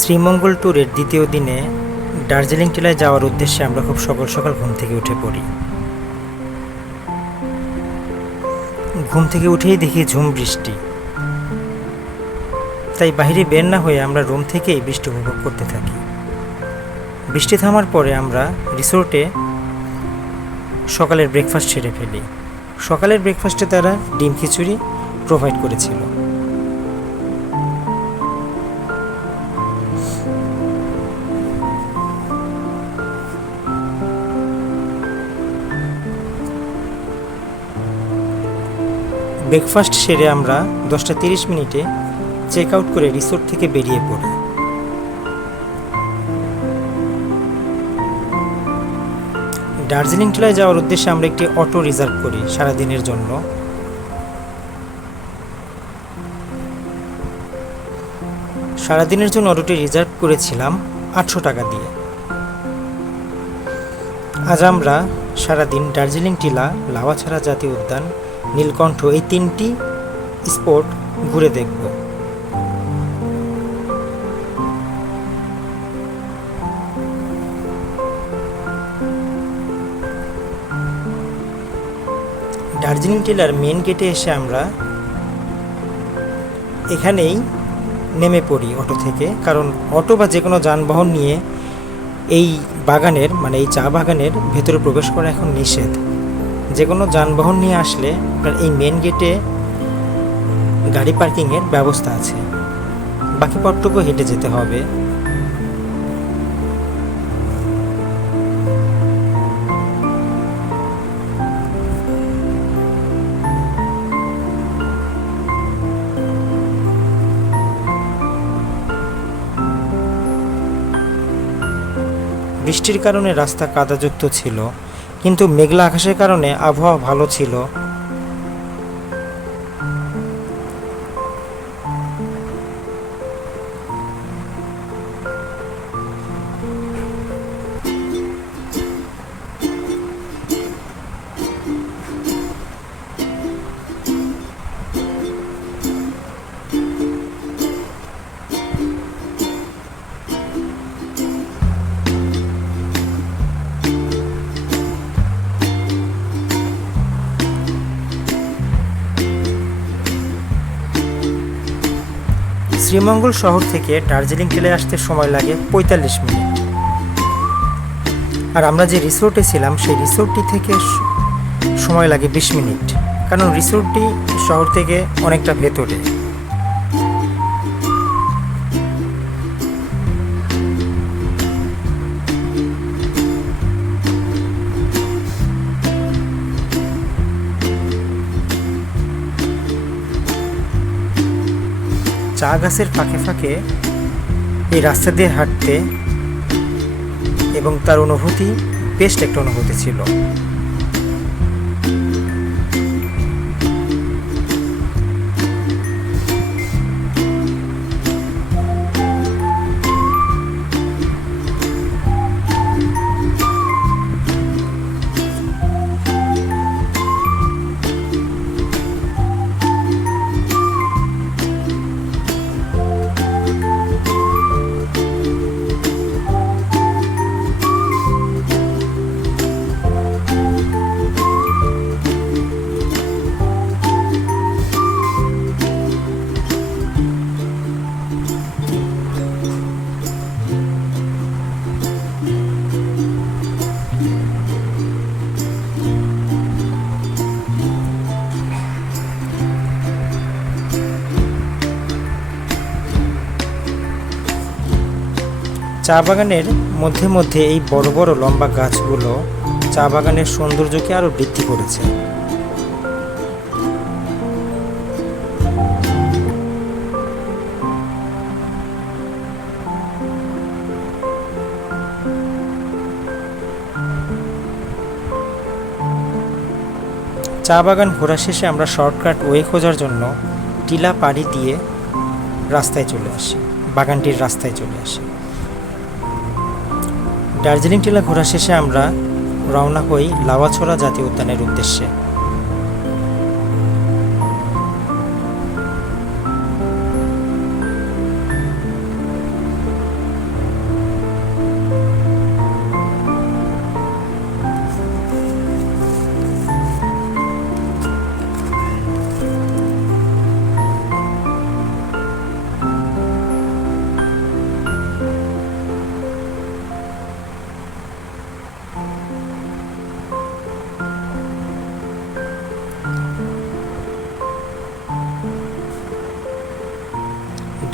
শ্রীমঙ্গল ট্যুরের দ্বিতীয় দিনে দার্জিলিং টিলায় যাওয়ার উদ্দেশ্যে আমরা খুব সকাল সকাল ঘুম থেকে উঠে পড়ি। ঘুম থেকে উঠেই দেখি ঝুম বৃষ্টি, তাই বাইরে বের না হয়ে আমরা রুম থেকেই বৃষ্টি উপভোগ করতে থাকি। বৃষ্টি থামার পরে আমরা রিসোর্টে সকালের ব্রেকফাস্ট সেরে ফেলি। সকালের ব্রেকফাস্টে তারা ডিম খিচুড়ি প্রোভাইড করেছিল। ব্রেকফাস্ট সেরে আমরা 10:30 চেক আউট করে রিসোর্ট থেকে বেরিয়ে পড়ি। দার্জিলিং টিলায় যাওয়ার উদ্দেশ্যে আমরা একটি অটো রিজার্ভ করি সারাদিনের জন্য। সারাদিনের জন্য অটোটি রিজার্ভ করেছিলাম 800 টাকা দিয়ে। আজ আমরা সারাদিন দার্জিলিং টিলা, লাওয়াছড়া জাতীয় উদ্যান, নীলকণ্ঠ এই 3টি স্পট ঘুরে দেখব। দার্জিলিং টিলার মেন গেটে এসে আমরা এখানেই নেমে পড়ি অটো থেকে, কারণ অটো বা যে কোনো যানবাহন নিয়ে এই বাগানের এই চা বাগানের ভেতরে প্রবেশ করা এখন নিষেধ। যে কোনো যানবাহন নিয়ে আসলে আপনার এই মেন গেটে গাড়ি পার্কিংয়ের ব্যবস্থা আছে, বাকি পথটুকু হেঁটে যেতে হবে। বৃষ্টির কারণে রাস্তা কাদাযুক্ত ছিল, কিন্তু মেঘলা আকাশের কারণে আবহাওয়া ভালো ছিল। শ্রীমঙ্গল শহর থেকে দার্জিলিং টিলায় আসতে সময় লাগে 45 মিনিট। আর আমরা যে রিসোর্টে ছিলাম সেই রিসোর্টটি থেকে সময় লাগে 20 মিনিট, কারণ রিসোর্টটি শহর থেকে অনেকটা ভেতরে। চা গাছের ফাঁকে ফাঁকে এই রাস্তা দিয়ে হাঁটতে এবং তার অনুভূতি বেশ একটা অনুভূতি ছিল। চা বাগানের মধ্যে মধ্যে এই বড় বড় লম্বা গাছগুলো চা বাগানের সৌন্দর্যকে আরো বৃদ্ধি করেছে। চা বাগান ঘোরা শেষে আমরা শর্টকাট ওয়ে খোঁজার জন্য টিলা পাড়ি দিয়ে রাস্তায় চলে আসি, বাগানটির রাস্তায় চলে আসি। দার্জিলিং টিলা ঘোরা শেষে আমরা রওনা হই লাওয়াছড়া জাতীয় উদ্যানের উদ্দেশ্যে।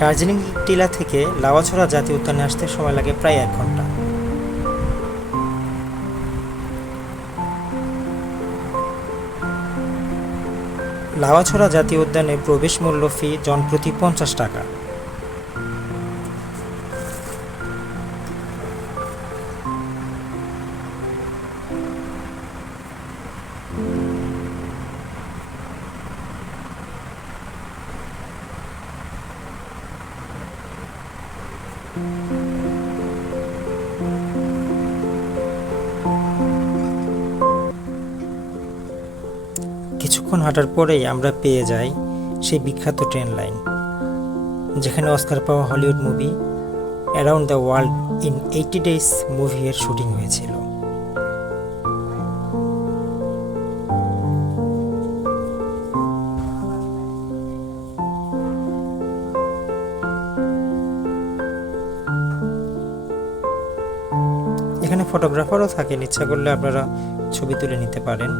দার্জিলিং টিলা থেকে লাওয়াছড়া জাতীয় উদ্যানে আসতে সময় লাগে প্রায় 1 ঘন্টা। লাওয়াছড়া জাতীয় উদ্যানে প্রবেশ মূল্য ফি জনপ্রতি 50 টাকা। কিছুক্ষণ হাঁটার পরেই আমরা পেয়ে যাই সেই বিখ্যাত ট্রেন লাইন, যেখানে অস্কার পাওয়া Hollywood movie around the world in 80 days movie এর শুটিং হয়েছিল। এখানে ফটোগ্রাফারও থাকেন, ইচ্ছা করলে আপনারা ছবি তুলে নিতে পারেন।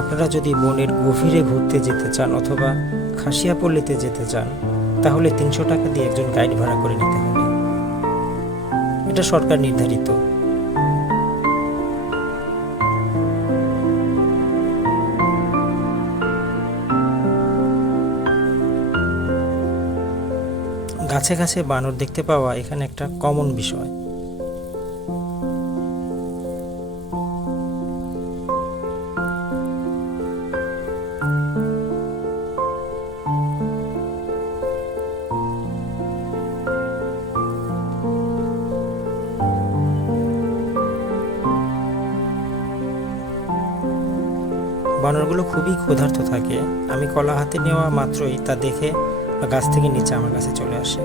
আপনারা যদি বনের গভীরে ঘুরতে যেতে চান অথবা খাসিয়াপল্লীতে যেতে চান, তাহলে 300 টাকা দিয়ে একজন গাইড ভাড়া করে নিতে হবে। এটা সরকার নির্ধারিত। গাছে গাছে বানর দেখতে পাওয়া এখানে একটা কমন বিষয়। বানরগুলো খুবই ক্ষুধার্ত থাকে। আমি কলা হাতে নেওয়া মাত্রই তা দেখে গাছ থেকে নিচে আমার কাছে চলে আসে।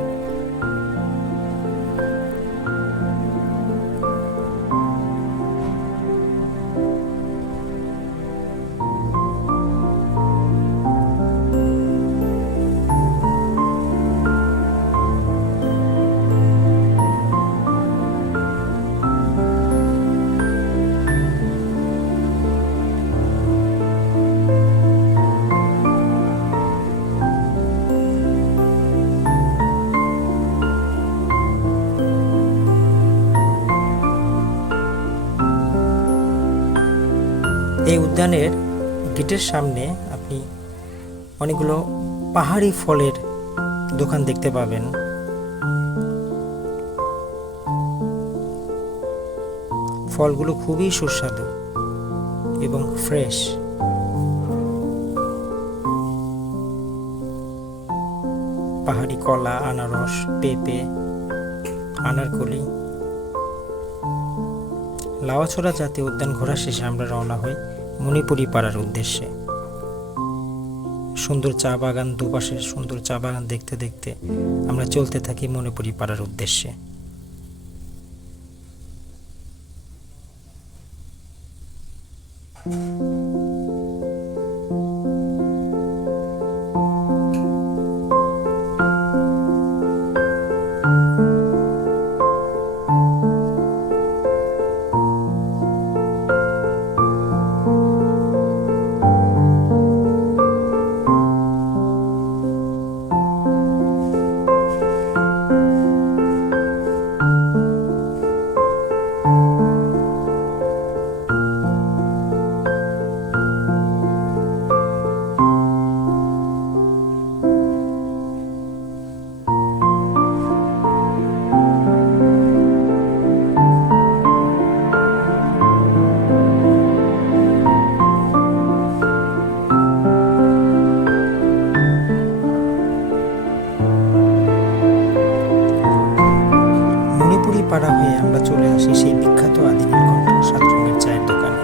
এই উদ্যানের গেটের সামনে আপনি অনেকগুলো পাহাড়ি ফলের দোকান দেখতে পাবেন। ফলগুলো খুবই সুস্বাদু এবং ফ্রেশ। পাহাড়ি কলা, আনারস, পেঁপে, আনারকলি। লাওয়াছড়া জাতীয় উদ্যান ঘোরা শেষে আমরা রওনা হই মণিপুরি পাড়ার উদ্দেশ্যে। সুন্দর চা বাগান, দুপাশে সুন্দর চা বাগান দেখতে দেখতে আমরা চলতে থাকি মণিপুরি পাড়ার উদ্দেশ্যে। পাড়া হয়ে আমরা চলে আসি সেই বিখ্যাত আদি নীলকণ্ঠ 7 রঙের চায়ের দোকানে।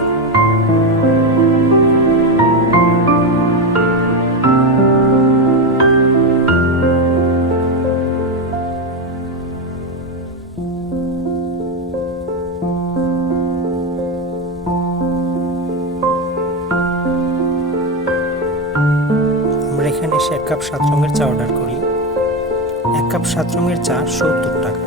আমরা এখানে এসে 1 কাপ 7 রঙের চা অর্ডার করি 1 কাপ 7 রঙের চা 70 টাকা।